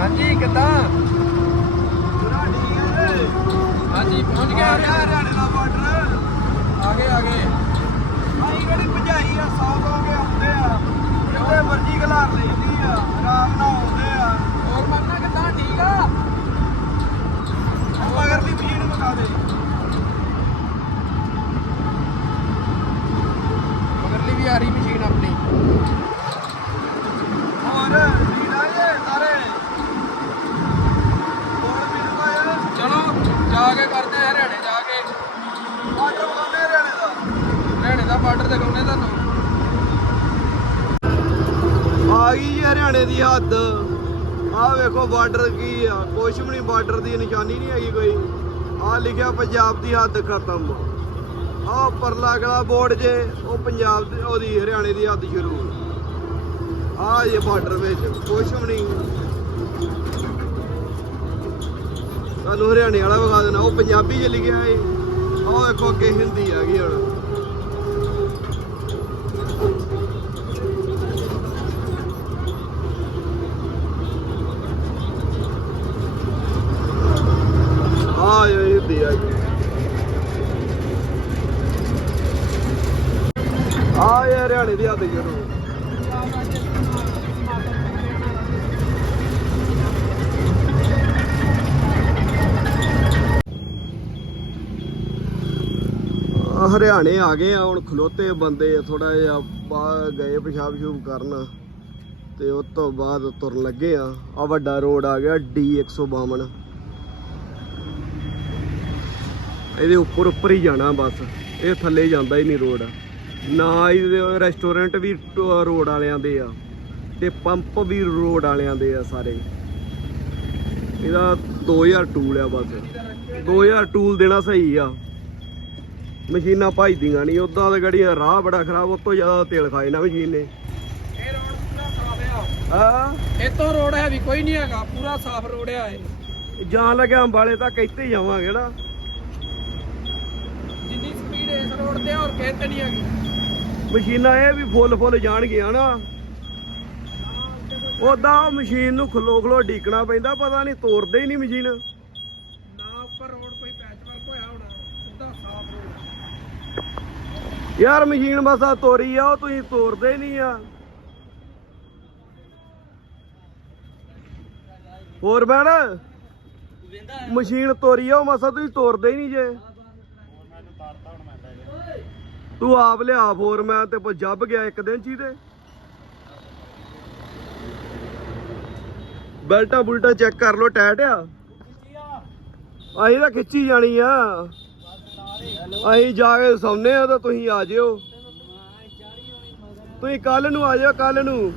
ਹਾਂਜੀ ਕਿੱਦਾਂ? ਹਾਂਜੀ ਪਹੁੰਚ ਗਿਆ। ਹਰਿਆਣੇ ਦਾ ਬਾਰਡਰ ਆ ਗਏ ਆ ਗਏ। ਆਈ ਕਿਹੜੀ ਭਜਾਈ ਆ 100 ਕੋ ਕੇ ਆਉਂਦੇ ਆ। ਜਿੱਥੇ ਮਰਜ਼ੀ ਘਲਾਰ ਲੈਂਦੀ ਆ ਆਰਾਮ ਨਾਲ ਆਉਂਦੇ ਆ ਹੋਰ ਮਰਨਾ ਕਿੱਦਾਂ ਠੀਕ ਆ ਉਹ ਮਗਰ ਦੀ ਮਸ਼ੀਨ ਮਗਾ ਦੇ ਮਗਰਲੀ ਵੀ ਆ ਰਹੀ ਮਸ਼ੀਨ ਆਪਣੀ ਹੋਰ ਲੀਡਾਂਗੇ ਸਾਰੇ ਹੋਰ ਮੈਨੂੰ ਪਾਇਆ ਚਲੋ ਜਾ ਕੇ ਕਰਦੇ ਆ ਹਰਿਆਣੇ ਜਾ ਕੇ ਬਾਰਡਰ ਮਗਾਉਂਦੇ ਹਰਿਆਣੇ ਦਾ ਹਰਿਆਣੇ ਦਾ ਬਾਰਡਰ ਦਿਖਾਉਣੇ ਤੁਹਾਨੂੰ ਆ ਗਈ ਜੀ ਹਰਿਆਣੇ ਦੀ ਹੱਦ। ਆਹ ਵੇਖੋ ਬਾਰਡਰ ਕੀ ਆ। ਕੁਛ ਵੀ ਨਹੀਂ ਬਾਰਡਰ ਦੀ ਨਿਸ਼ਾਨੀ ਨਹੀਂ ਹੈਗੀ ਕੋਈ। ਆਹ ਲਿਖਿਆ ਪੰਜਾਬ ਦੀ ਹੱਦ ਖਤਮ। ਆ ਪਰਲਾ ਅਗਲਾ ਬੋਰਡ ਜੇ, ਉਹ ਪੰਜਾਬ ਦੀ, ਉਹਦੀ ਹਰਿਆਣੇ ਦੀ ਹੱਦ ਸ਼ੁਰੂ। ਆ ਇਹ ਬਾਰਡਰ ਵਿੱਚ, ਕੁਛ ਵੀ ਨਹੀਂ। ਤੁਹਾਨੂੰ ਹਰਿਆਣੇ ਵਾਲਾ ਵਿਖਾ ਦੇਣਾ ਉਹ ਪੰਜਾਬੀ 'ਚ ਲਿਖਿਆ ਏ ਆਹ ਵੇਖੋ ਅੱਗੇ ਹਿੰਦੀ ਆ ਗਈ ਹੁਣ ਆ ਇਹ ਹਿੰਦੀ ਆ ਗਈ ਆ ਇਹ ਹਰਿਆਣੇ ਦੀ ਆ ਹਰਿਆਣੇ ਆ ਗਏ ਆ, ਹੁਣ ਖਲੋਤੇ ਬੰਦੇ ਥੋੜਾ ਜਿਹਾ ਬਾਹਰ ਗਏ ਪਿਸ਼ਾਬ ਸ਼ੂਬ ਕਰਨ। ਤੇ ਉਸ ਤੋਂ ਬਾਅਦ ਤੁਰਨ ਲੱਗੇ ਆ। ਆ ਵੱਡਾ ਰੋਡ ਆ ਗਿਆ ਡੀ 152 ਇਹਦੇ ਉੱਪਰ ਉੱਪਰ ਹੀ ਜਾਣਾ ਬਸ। ਇਹ ਥੱਲੇ ਜਾਂਦਾ ਹੀ ਨਹੀਂ ਰੋਡ। ਨਾ ਇਹਦੇ ਰੈਸਟੋਰੈਂਟ ਵੀ ਰੋਡ ਵਾਲਿਆਂ ਦੇ ਆ ਤੇ ਪੰਪ ਵੀ ਰੋਡ ਵਾਲਿਆਂ ਦੇ ਆ ਸਾਰੇ। ਇਹਦਾ 2000 ਟੂਲ ਆ ਬਸ। 2000 ਟੂਲ ਦੇਣਾ ਸਹੀ ਆ। ਮਸ਼ੀਨਾਂ ਭਜਦੀਆਂ ਨਹੀਂ ਉਦਾਂ ਤੇ ਗੜੀਆਂ ਰਾਹ ਬੜਾ ਖਰਾਬ ਉਸ ਤੋਂ ਜ਼ਿਆਦਾ ਤੇਲ ਖਾਏ ਨਾ ਮਸ਼ੀਨ ਨੇ। ਇਹ ਰੋਡ ਪੂਰਾ ਖਰਾਬ ਆ। ਆ ਇੱਥੋਂ ਰੋਡ ਹੈ ਵੀ ਕੋਈ ਨਹੀਂ ਹੈਗਾ ਪੂਰਾ ਸਾਫ਼ ਰੋਡ ਆ ਇਹ। ਜਾਣ ਲੱਗਿਆ ਅੰਬਾਲੇ ਤੱਕ ਇੱਥੇ ਹੀ ਜਾਵਾਂਗੇ ਨਾ। ਜਿੰਨੀ ਸਪੀਡ ਇਸ ਰੋਡ ਤੇ ਹੋਰ ਕਿਸੇ ਤੇ ਨਹੀਂ ਹੈਗੀ। ਮਸ਼ੀਨਾਂ ਇਹ ਵੀ ਫੁੱਲ ਫੁੱਲ ਜਾਣਗੀਆਂ ਨਾ ਉਦਾਂ ਮਸ਼ੀਨ ਨੂੰ ਖਲੋ ਖਲੋ ਢੀਕਣਾ ਪੈਂਦਾ ਪਤਾ ਨਹੀਂ ਤੋਰਦੇ ਹੀ ਨਹੀਂ ਮਸ਼ੀਨ। ਨਾ ਉੱਪਰ ਰੋਡ ਕੋਈ ਪੈਚ ਵਰਕ ਹੋਇਆ ਹੋਣਾ ਸਿੱਧਾ ਸਾਫ਼ ਰੋਡ ਯਾਰ ਮਸ਼ੀਨ ਬਸ ਆ ਤੋਰੀ ਆ ਉਹ ਤੁਸੀਂ ਤੋਰਦੇ ਨਹੀਂ ਆ। ਹੋਰ ਬੈਣ ਮਸ਼ੀਨ ਤੋਰੀ ਆ ਉਹ ਮਸਾ ਤੁਸੀਂ ਤੋਰਦੇ ਹੀ ਨਹੀਂ ਜੇ। ਤੂੰ ਆਪ ਲਿਆ ਫੋਰਮੈਨ ਤੇ ਜੱਬ ਗਿਆ ਇੱਕ ਦਿਨ ਚ ਤੇ ਬੈਲਟਾਂ ਬੁਲਟਾਂ ਚੈੱਕ ਕਰ ਲੋ ਟਾਈਟ ਆ। ਅਸੀਂ ਤਾਂ ਖਿੱਚੀ ਜਾਣੀ ਆ। ਅਸੀਂ ਜਾ ਕੇ ਸੌਂਨੇ ਆ ਤਾਂ ਤੁਸੀਂ ਆ ਜਿਓ। ਤੁਸੀਂ ਕੱਲ ਨੂੰ ਆ ਜਿਓ ਕੱਲ ਨੂੰ।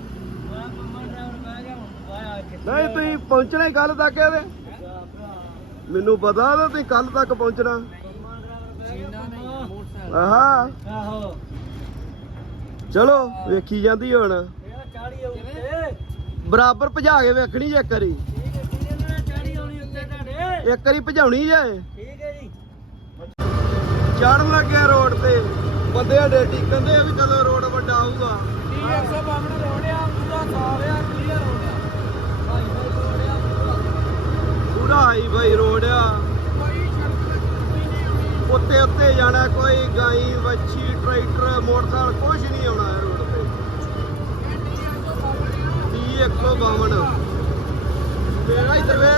ਨਹੀਂ, ਤੁਸੀਂ ਪਹੁੰਚਣਾ ਹੀ ਕੱਲ ਤੱਕ ਇਹਦੇ। ਮੈਨੂੰ ਪਤਾ ਤਾਂ ਤੁਸੀਂ ਕੱਲ ਤੱਕ ਪਹੁੰਚਣਾ। ਆਹਾ। ਆਹੋ। ਚਲੋ ਵੇਖੀ ਜਾਂਦੀ ਹੁਣ। ਚਾੜੀ ਉੱਤੇ। ਬਰਾਬਰ ਭਜਾ ਕੇ ਵੇਖਣੀ ਜੇ ਇੱਕ ਵਾਰੀ। ਇੱਕ ਵਾਰੀ ਭਜਾਉਣੀ ਜੇ। ਠੀਕ ਹੈ ਜੀ। ਚੜਨ ਲੱਗਿਆ ਰੋਡ ਤੇ। ਬੰਦੇ ਹੱਡੇ ਟਿਕਣ ਦੇ ਵੀ ਕਦੋਂ ਰੋਡ ਵੱਡਾ ਆਊਗਾ ਪੂਰਾ ਸਾਫ਼ ਆ ਕਲੀਅਰ ਰੋਡ ਆ ਭਾਈ ਭਾਈ ਰੋਡ ਆ। ਪੂਰਾ ਪੂਰਾ ਹਾਈ ਰੋਡ ਆ ਕੋਈ ਸੜਕ ਤੇ ਕੋਈ ਨਹੀਂ ਆਉਣੀ ਉੱਤੇ ਉੱਤੇ ਜਾਣਾ, ਕੋਈ ਗਾਈ, ਵੱਛੀ, ਟਰੈਕਟਰ, ਮੋਟਰਸਾਈਕਲ ਕੁਝ ਨਹੀਂ ਆਉਣਾ ਰੋਡ ਤੇ। ਇਹ ਟੀ 152 ਟੀ 152 ਵੇ ਇੱਧਰ ਵੇ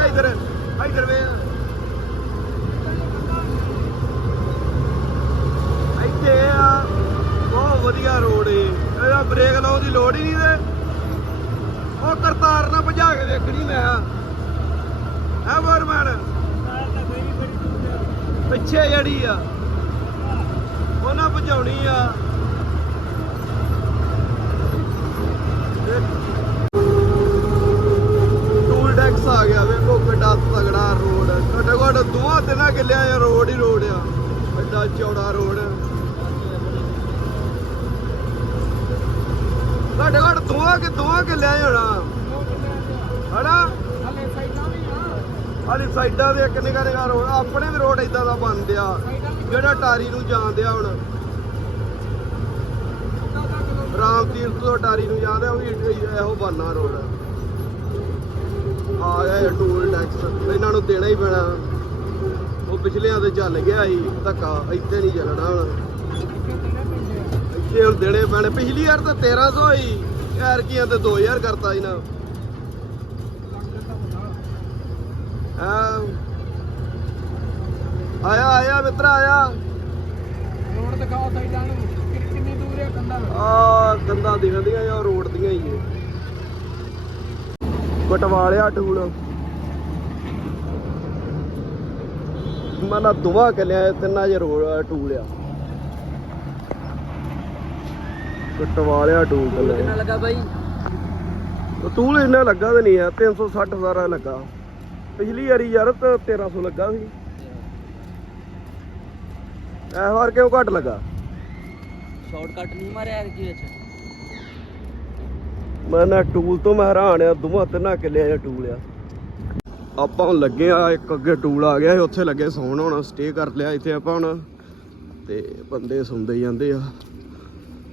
ਵੇ ਇੱਥੇ ਆ, ਬਹੁਤ ਵਧੀਆ ਰੋਡ ਏ। ਇਹਦਾ ਬ੍ਰੇਕ ਲਾਉਣ ਦੀ ਲੋੜ ਹੀ ਨਹੀਂ ਤੇ। ਉਹ ਕਰਤਾਰ ਨਾਲ ਭਜਾ ਕੇ ਦੇਖਣੀ ਮੈਂ। ਹੈ ਬਰਮੈਨ ਕਾਰ ਤਾਂ ਕੋਈ ਨਹੀਂ ਬੜੀ ਦੂਰ ਆ ਪਿੱਛੇ ਜਿਹੜੀ ਆ ਉਹਨਾਂ ਭਜਾਉਣੀ ਆ। ਟੂਲ ਟੈਕਸ ਆ ਗਿਆ, ਵੇਖੋ ਕਿੱਡਾ ਤਗੜਾ ਰੋਡ ਘੱਟੋ ਘੱਟ ਦੋਹਾਂ ਤਿੰਨਾਂ ਕਿੱਲਿਆਂ ਦਾ ਰੋਡ ਹੀ ਰੋਡ ਆ। ਐਡਾ ਚੌੜਾ ਰੋਡ ਘੱਟੋ ਘੱਟ ਦੋਹਾਂ ਕਿ, ਦੋਹਾਂ ਕਿੱਲਿਆਂ 'ਚ ਹੋਣਾ ਹਨਾ ਹਲੇ ਸਾਈਡਾਂ ਵੀ ਆ ਹਾਲੀ ਸਾਈਡਾਂ ਦੇ ਇੱਕ ਨਿਕਾ ਨਿਕਾ ਰੋਡ, ਆਪਣੇ ਵੀ ਰੋਡ ਇਦਾਂ ਦਾ ਬਣਦੇ ਆ ਜਿਹੜਾ ਟਾਰੀ ਨੂੰ ਜਾਂਦੇ ਆ ਹੁਣ। ਰਾਮ ਤੀਰਥ ਤੋਂ ਟਾਰੀ ਨੂੰ ਜਾਂਦੇ ਉਹ ਵੀ ਇਹੋ ਬਾਨਾ ਰੋਡ। ਆ ਗਿਆ ਟੂਲ ਟੈਕਸ ਇਹਨਾਂ ਨੂੰ ਦੇਣਾ ਹੀ ਪੈਣਾ। ਉਹ ਪਿਛਲਿਆਂ ਤੇ ਚੱਲ ਗਿਆ ਸੀ, ਧੱਕਾ, ਇੱਥੇ ਨਹੀਂ ਚੱਲਣਾ ਹੁਣ। ਇੱਥੇ ਹੁਣ ਦੇਣੇ ਪੈਣੇ, ਪਿਛਲੀ ਵਾਰ ਤਾਂ 1300 ਹੀ ਯਾਰ ਕੀਆਂ ਤੇ 2000 ਕਰਤਾ ਇਹਨਾਂ ਆ ਆਇਆ ਆਇਆ ਮਿੱਤਰ ਆਇਆ। ਰੋਡ ਦਿਖਾਓ ਸਾਈਡਾਂ ਨੂੰ। ਕਿੰਨੀ ਦੂਰ ਹੈ ਕੰਡਾ ਆ ਕੰਦਾ ਦਿਖਦੀਆਂ ਜਾਂ ਰੋਡ ਦੀਆਂ ਹੀ ਹੈ। ਕਟਵਾਲਿਆ ਟੂਲ। ਮਨਾ ਦੁਆ ਕਲਿਆ ਤਿੰਨਾ ਜੇ ਰੋਡ ਟੂਲ ਆ। ਕਟਵਾਲਿਆ ਟੂਲ ਕਲਿਆ ਲੱਗਾ ਬਾਈ? ਉਹ ਟੂਲ ਇੰਨਾ ਲੱਗਾ ਤਾਂ ਨਹੀਂ ਆ 360 ਸਾਰਾ ਲੱਗਾ। ਪਿਛਲੀ ਵਾਰੀ ਯਾਰ ਤਾਂ 1300 ਲੱਗਾ ਸੀ। ਐ ਵਾਰ ਕਿਉਂ ਘੱਟ ਲੱਗਾ? ਸ਼ਾਰਟਕਟ ਨਹੀਂ ਮਾਰਿਆ ਐਰ ਕੀ ਵਿੱਚ? ਮੈਂ ਨਾ ਟੂਲ ਤੋਂ ਮੈਂ ਹੈਰਾਨ ਆ ਦੋਵਾਂ ਤਿੰਨਾਂ ਕਿੱਲਿਆਂ ਦਾ ਟੂਲ ਆ। ਆਪਾਂ ਹੁਣ ਲੱਗੇ ਆ ਇੱਕ ਅੱਗੇ ਟੂਲ ਆ ਗਿਆ ਸੀ, ਉੱਥੇ ਲੱਗੇ ਸੌਣ ਹੁਣ ਸਟੇ ਕਰ ਲਿਆ ਇੱਥੇ ਆਪਾਂ ਹੁਣ। ਤੇ ਬੰਦੇ ਸੁਣਦੇ ਜਾਂਦੇ ਆ।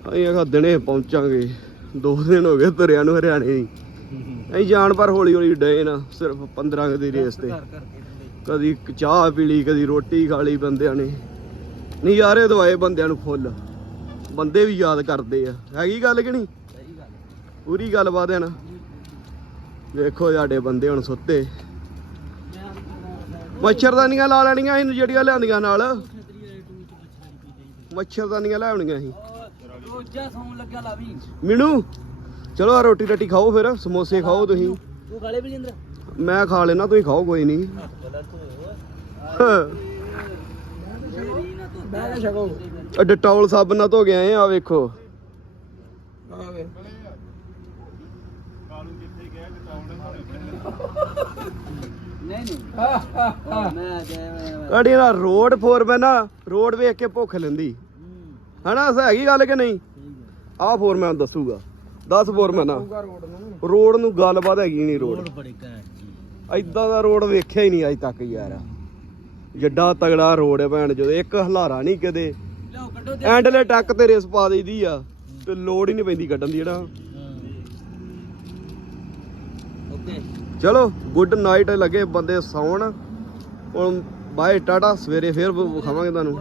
ਅਸੀਂ ਆਖਾ ਦਿਨੇ ਪਹੁੰਚਾਂਗੇ। ਦੋ ਦਿਨ ਹੋ ਗਏ ਤੁਰਿਆਂ ਨੂੰ ਹਰਿਆਣੇ ਹੀ। ਅਸੀਂ ਜਾਣ ਪਰ ਹੌਲੀ ਹੌਲੀ ਡਏ ਨਾ ਸਿਰਫ 15 ਕੁ ਦੀ ਰੇਸ ਤੇ। ਕਦੀ ਇੱਕ ਚਾਹ ਪੀ ਲਈ ਕਦੀ ਰੋਟੀ ਖਾ ਲਈ ਬੰਦਿਆਂ ਨੇ। ਨਹੀਂ ਯਾਰੇ ਦਵਾਏ ਬੰਦਿਆਂ ਨੂੰ ਫੁੱਲ। ਬੰਦੇ ਵੀ ਯਾਦ ਕਰਦੇ ਆ। ਹੈਗੀ ਗੱਲ ਕਿ ਨਹੀਂ? ਪੂਰੀ ਗੱਲਬਾਤ ਹੈ ਨਾ। ਵੇਖੋ ਸਾਡੇ ਬੰਦੇ ਹੁਣ ਸੁੱਤੇ। ਮੱਛਰਦਾਨੀਆਂ ਲਾ ਲੈਣੀਆਂ ਸੀ ਜਿਹੜੀਆਂ ਲਿਆਂਦੀਆਂ ਨਾਲ। ਮੱਛਰਦਾਨੀਆਂ ਲੈ ਆਉਣੀਆਂ ਸੀ। ਰੋਜਾ ਸੌਣ ਲੱਗਿਆ ਲਾ ਵੀ। ਮੀਨੂ? ਚਲੋ ਆ ਰੋਟੀ ਰੱਟੀ ਖਾਓ ਫਿਰ ਸਮੋਸੇ ਖਾਓ ਤੁਸੀਂ। ਤੂੰ ਗਾਲੇ ਬਲਿੰਦਰ ਮੈਂ ਖਾ ਲੈਣਾ ਤੁਸੀਂ ਖਾਓ ਕੋਈ ਨਹੀਂ ਬੈਗ ਛਕੋ ਆ ਡਟੌਲ ਸਾਬਣ ਨਾਲ ਧੋ ਕੇ ਆਏ ਆ ਵੇਖੋ। ਆਵੇ ਨਹੀਂ ਨਹੀਂ ਮੈਂ ਕਾੜੀ ਨਾ ਰੋਡ ਫੋਰਮੈਨ ਨਾ ਰੋਡ ਵੇਖ ਕੇ ਭੁੱਖ ਲੈਂਦੀ। ਹਨਾ ਐਸਾ ਹੈਗੀ ਗੱਲ ਕਿ ਨਹੀਂ? ਆਹ ਫੋਰਮੈਨ ਦੱਸੂਗਾ। 10 ਫੋਰਮੈਨ ਆ ਰੋਡ ਨੂੰ। ਰੋਡ ਨੂੰ ਗੱਲਬਾਤ ਹੈਗੀ ਨਹੀਂ ਰੋਡ। ਬੜੀ ਘੈਂਟ ਜੀ। ਐਦਾਂ ਦਾ ਰੋਡ ਵੇਖਿਆ ਹੀ ਨਹੀਂ ਅਜ ਤੱਕ ਯਾਰ। ਜੱਡਾ ਤਗੜਾ ਰੋਡ ਹੈ ਭੈਣ ਜਦੋਂ ਇੱਕ ਹਲਾਰਾ ਨਹੀਂ ਕਦੇ। ਲਿਓ ਕੱਢੋ ਐਂਡਲੇ ਟੱਕ ਤੇ ਰੇਸ ਪਾ ਦੇਈਦੀ ਆ ਤੇ ਲੋੜ ਹੀ ਨਹੀਂ ਪੈਂਦੀ ਕੱਢਣ ਦੀ ਜਿਹੜਾ। ਓਕੇ। ਚਲੋ ਗੁੱਡ ਨਾਈਟ ਲੱਗੇ ਬੰਦੇ ਸੌਣ। ਹੁਣ ਬਾਏ ਟਾਟਾ ਸਵੇਰੇ ਫੇਰ ਵਿਖਾਵਾਂਗੇ ਤੁਹਾਨੂੰ।